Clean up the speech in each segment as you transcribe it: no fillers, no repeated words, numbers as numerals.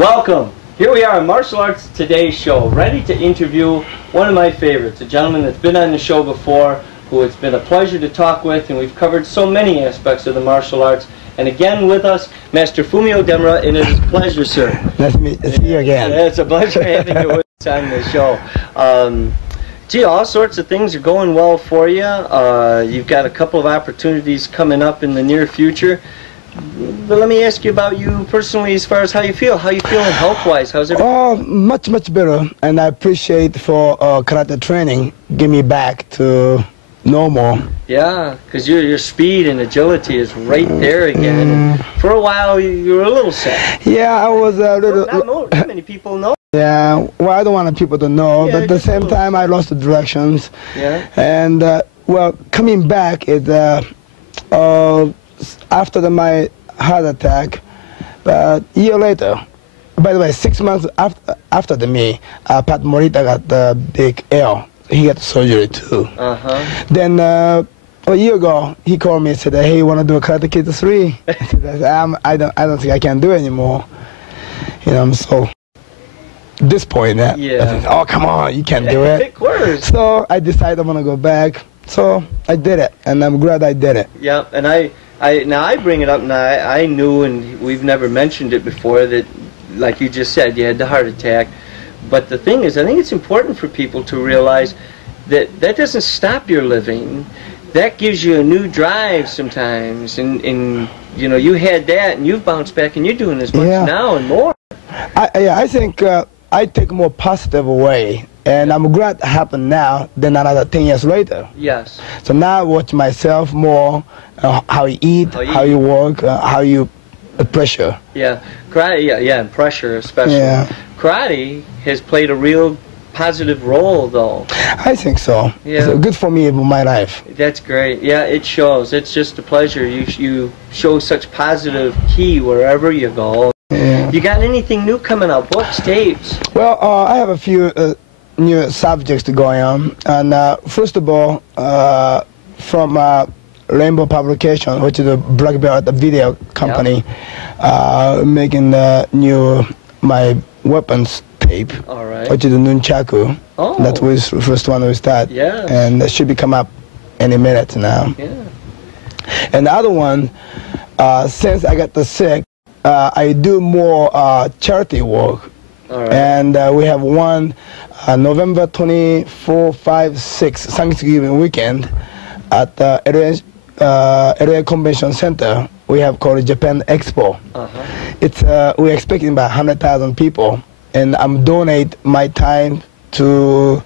Welcome. Here we are on Martial Arts Today show, ready to interview one of my favorites, a gentleman that's been on the show before, who it's been a pleasure to talk with, and we've covered so many aspects of the martial arts. And again with us, Master Fumio Demura, and it is a pleasure, sir. Nice to see you again. Yeah, it's a pleasure having you with us on the show. Gee, all sorts of things are going well for you. You've got a couple of opportunities coming up in the near future. But let me ask you about you personally, as far as how you feel. How you feeling health-wise? How's everything? Oh, much better. And I appreciate for karate training, give me back to normal. Yeah, because your speed and agility is right there again. And for a while, you were a little sick. Yeah, I was a little... Not many people know. Yeah, well, I don't want people to know, but at the same time, I lost the directions. Yeah. And, well, coming back is... after my heart attack, but a year later, by the way, 6 months after me, Pat Morita got the big L. He got surgery too. Then a year ago, he called me and said, "Hey, you want to do a Karate Kid 3?" I said, I don't think I can do it anymore. You know, I'm so disappointed. Yeah. I said, "Oh, come on, you can't do it." Of course. So I decided I'm gonna go back. So I did it, and I'm glad I did it. Yeah, and now I bring it up, and I knew, and we've never mentioned it before, that, like you just said, you had the heart attack. But the thing is, I think it's important for people to realize that that doesn't stop your living. That gives you a new drive sometimes, and you know, you had that, and you've bounced back, and you're doing as much now and more. I think I take a more positive way, and I'm glad it happened now than another 10 years later. Yes. So now I watch myself more, how you eat, how you work, how you pressure. Yeah, karate, yeah, and pressure especially. Yeah. Karate has played a real positive role, though. I think so. Yeah. It's good for me in my life. That's great. Yeah, it shows. It's just a pleasure. You show such positive ki wherever you go. Yeah. You got anything new coming up? Books, tapes? Well, I have a few new subjects going on. And first of all, from Rainbow Publication, which is a black belt video company, making the new my weapons tape, which is the Nunchaku. Oh. That was the first one we start. Yeah. And that should be come up any minute now. Yeah. And the other one, since I got the sick, I do more charity work. All right. And we have one November 24, 5, 6, Thanksgiving weekend at the LA Convention Center. We have called Japan Expo. It's we're expecting about 100,000 people, and I'm donate my time to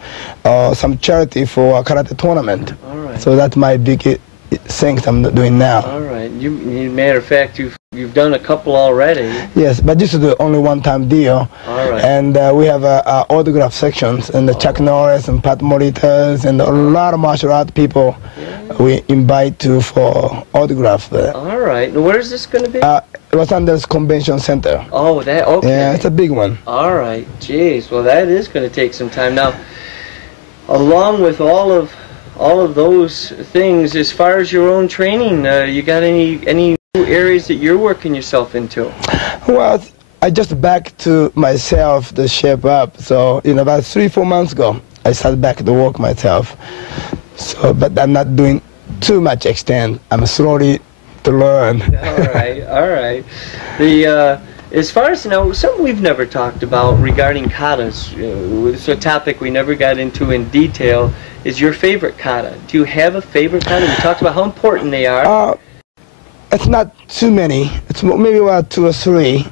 some charity for a karate tournament. All right. So that's my big things I'm doing now. All right. Matter of fact, you've done a couple already. Yes, but this is the only one-time deal. All right. And we have autograph sections, and the Chuck Norris and Pat Moritas and a lot of martial art people we invite to for autograph. All right. Now, where is this going to be? Los Angeles Convention Center. Oh, that, okay. Yeah, it's a big one. All right. Jeez. Well, that is going to take some time. Now, along with all of those things, as far as your own training, you got any new areas that you're working yourself into? Well, I just back to myself to shape up. So, about 3-4 months ago, I started back to work myself. So, but I'm not doing too much extent. I'm slowly to learn. All right, all right. As far as something we've never talked about regarding katas, it's a topic we never got into in detail, is your favorite kata. Do you have a favorite kata? We talked about how important they are. It's not too many. It's maybe about 2 or 3.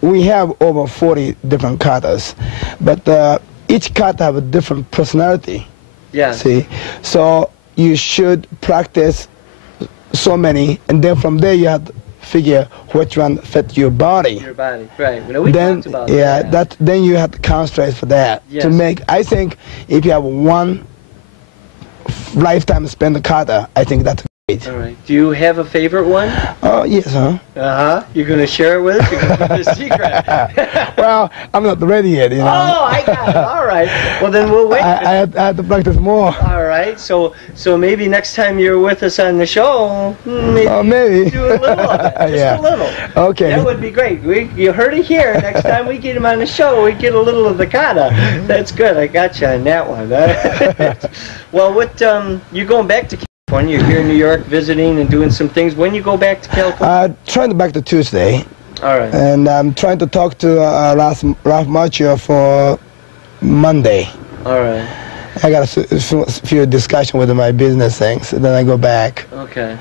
We have over 40 different katas, but each kata have a different personality. Yeah. See, so you should practice so many, and then from there you have to figure which one fit your body. Your body, right. We talked about that. Then you have to concentrate for that. Yes. To make, I think if you have one lifetime spend the kata, I think that's All right. Do you have a favorite one? Oh, yes, huh? Uh-huh. You're going to share it with us? You're going to keep it a secret? Well, I'm not ready yet, you know. Oh, I got it. All right. Well, then we'll wait. I had to practice more. All right. So maybe next time you're with us on the show, maybe do a little of it. Just Yeah. a little. Okay. That would be great. You heard it here. Next time we get him on the show, we get a little of the kata. That's good. I got you on that one. Well, you're going back to California. You're here in New York visiting and doing some things. When you go back to California? Trying to back to Tuesday. All right. And I'm trying to talk to Ralph Macchio for Monday. All right. I got a few discussions with my business things. Then I go back. Okay.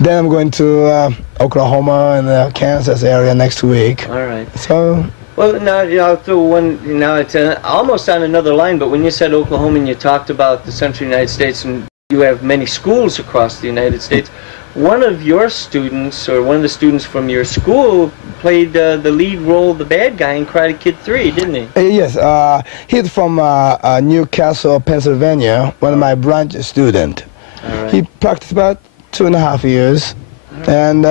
Then I'm going to Oklahoma and the Kansas area next week. All right. So. Well, now I'll throw one. Now it's almost on another line. But when you said Oklahoma and you talked about the Central United States and you have many schools across the United States, one of your students or one of the students from your school played the lead role, the bad guy in Karate Kid 3, didn't he? Yes, he's from Newcastle, Pennsylvania, one of my branch students. Right. He practiced about 2.5 years, and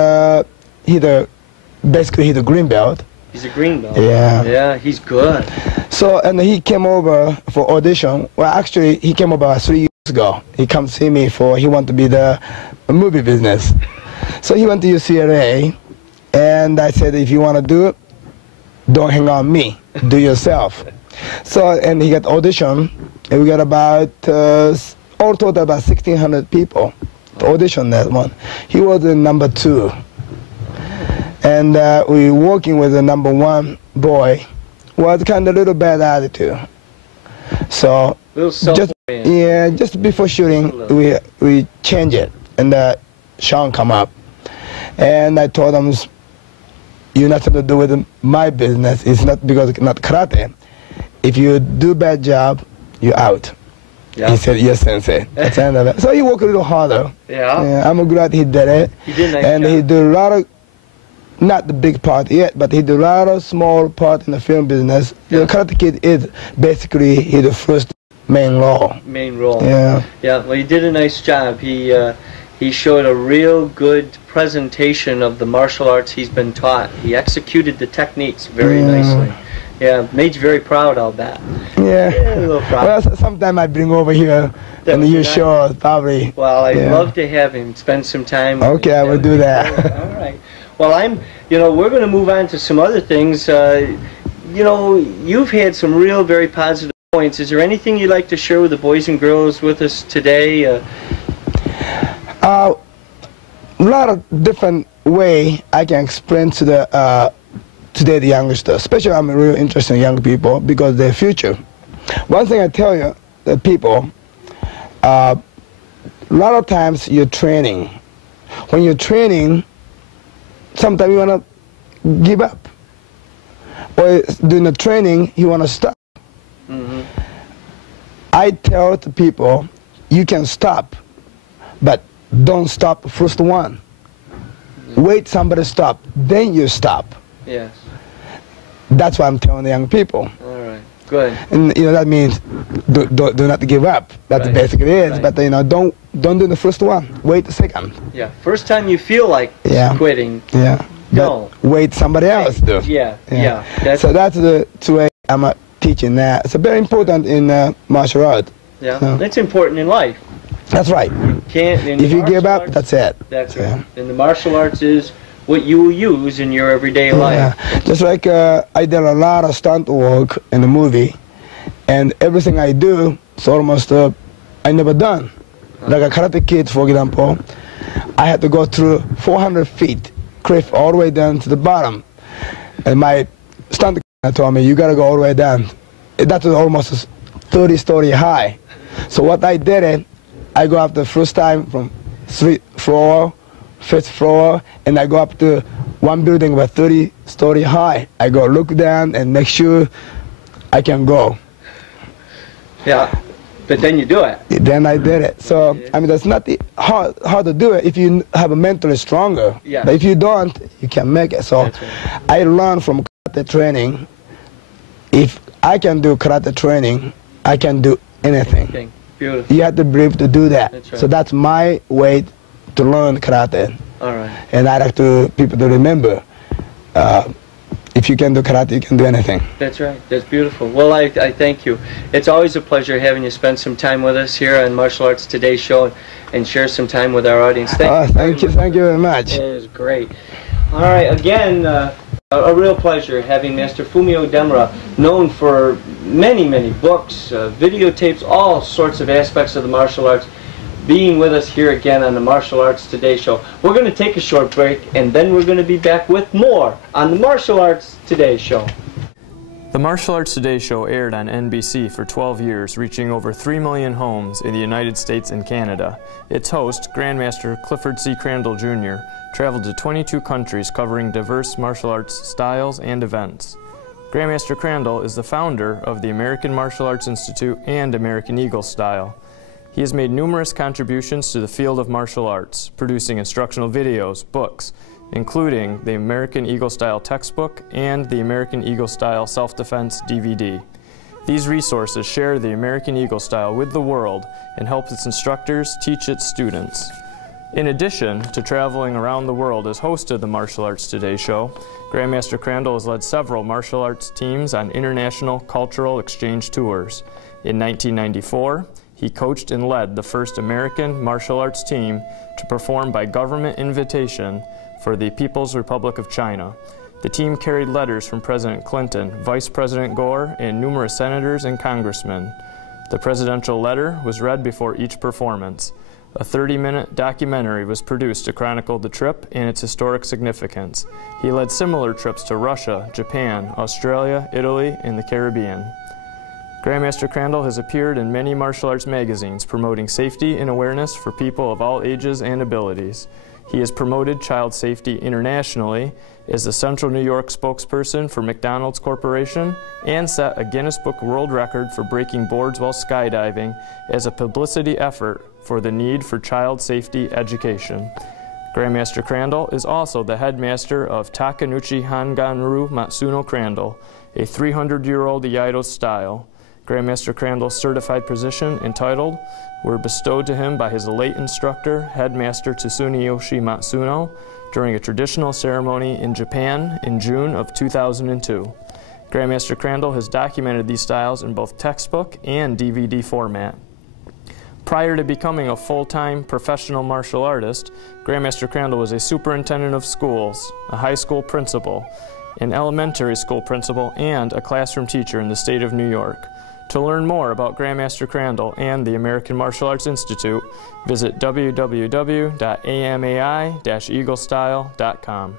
basically he's a green belt. He's a green belt. Yeah. Yeah, he's good. So, and he came over for audition. Well, actually, he came over 3 years ago. He come see me he want to be the movie business. So he went to UCLA, and I said, if you want to do it, don't hang on me, do yourself. So, and he got audition, and we got about, all total about 1,600 people to audition that one. He was the number 2. And we were working with the number 1 boy, was kind of a little bad attitude. So, just before shooting, we changed it, and Sean come up, and I told him, "You're nothing to do with my business. It's not because it's not karate. If you do bad job, you're out." Yeah. He said, "Yes, Sensei." That's the end of it. So he worked a little harder. Yeah. I'm glad he did it. He did a nice and job. He did a lot of, not the big part yet, but he did a lot of small part in the film business. Yeah. The Karate Kid is basically the first main role. Main role. Yeah. Yeah. Well, he did a nice job. He showed a real good presentation of the martial arts he's been taught. He executed the techniques very nicely. Yeah, made you very proud of that. Yeah. A little proud. Well, sometime I bring over here and you show probably. Well, I'd love to have him spend some time. Okay, I will do that. All right. Well, we're going to move on to some other things. You've had some real very positive points. Is there anything you'd like to share with the boys and girls with us today? A lot of different way I can explain to the today the youngsters. Especially I'm really interested in young people because they're future. One thing I tell you, the people, a lot of times you're training. When you're training, sometimes you want to give up. Or during the training, you want to stop. Mm-hmm. I tell the people, you can stop, but don't stop first one. Mm-hmm. Wait somebody stop, then you stop. Yes. That's what I'm telling the young people. All right. Good. And that means do not give up. That's basically it. Right. But don't do the first one. Wait a second. Yeah. First time you feel like quitting. Yeah. No. Wait somebody else do. Yeah. So that's the way I'm teaching that. It's very important in martial art. Yeah. So. It's important in life. That's right. You can't. If you give up, that's it. That's right. And the martial arts is what you will use in your everyday life. Yeah. Just like I did a lot of stunt work in the movie, and everything I do is almost I never done. Like a Karate Kid, for example, I had to go through 400 feet cliff all the way down to the bottom, and my stunt told me, you gotta go all the way down. That was almost 30-story high. So what I did, I go up the first time from 3rd floor, 5th floor, and I go up to one building about 30-story high. I go look down and make sure I can go. Yeah, but then you do it. Then I did it. So, I mean, that's not hard to do it if you have a mentally stronger. Yeah. But if you don't, you can't make it. So, I learned from karate training, if I can do karate training, I can do anything. Beautiful. You have to be able to do that. That's right. So that's my way to learn karate. All right. And I like people to remember, if you can do karate, you can do anything. That's right. That's beautiful. Well, I thank you. It's always a pleasure having you spend some time with us here on Martial Arts Today show and share some time with our audience. Thank you very much. It was great. All right, again, a real pleasure having Master Fumio Demura, known for many, many books, videotapes, all sorts of aspects of the martial arts, being with us here again on the Martial Arts Today show. We're going to take a short break, and then we're going to be back with more on the Martial Arts Today show. The Martial Arts Today show aired on NBC for 12 years, reaching over 3 million homes in the United States and Canada. Its host, Grandmaster Clifford C. Crandall Jr., traveled to 22 countries covering diverse martial arts styles and events. Grandmaster Crandall is the founder of the American Martial Arts Institute and American Eagle Style. He has made numerous contributions to the field of martial arts, producing instructional videos, books, including the American Eagle Style textbook and the American Eagle Style Self-Defense DVD. These resources share the American Eagle Style with the world and help its instructors teach its students. In addition to traveling around the world as host of the Martial Arts Today show, Grandmaster Crandall has led several martial arts teams on international cultural exchange tours. In 1994, he coached and led the first American martial arts team to perform by government invitation for the People's Republic of China. The team carried letters from President Clinton, Vice President Gore, and numerous senators and congressmen. The presidential letter was read before each performance. A 30-minute documentary was produced to chronicle the trip and its historic significance. He led similar trips to Russia, Japan, Australia, Italy, and the Caribbean. Grandmaster Crandall has appeared in many martial arts magazines promoting safety and awareness for people of all ages and abilities. He has promoted child safety internationally, is the Central New York spokesperson for McDonald's Corporation, and set a Guinness Book World Record for breaking boards while skydiving as a publicity effort for the need for child safety education. Grandmaster Crandall is also the headmaster of Takenouchi Hanganru Matsuno Crandall, a 300-year-old Iaido style. Grandmaster Crandall's certified position and title were bestowed to him by his late instructor, Headmaster Tsuneyoshi Matsuno, during a traditional ceremony in Japan in June of 2002. Grandmaster Crandall has documented these styles in both textbook and DVD format. Prior to becoming a full-time professional martial artist, Grandmaster Crandall was a superintendent of schools, a high school principal, an elementary school principal, and a classroom teacher in the state of New York. To learn more about Grandmaster Crandall and the American Martial Arts Institute, visit www.amai-eaglestyle.com.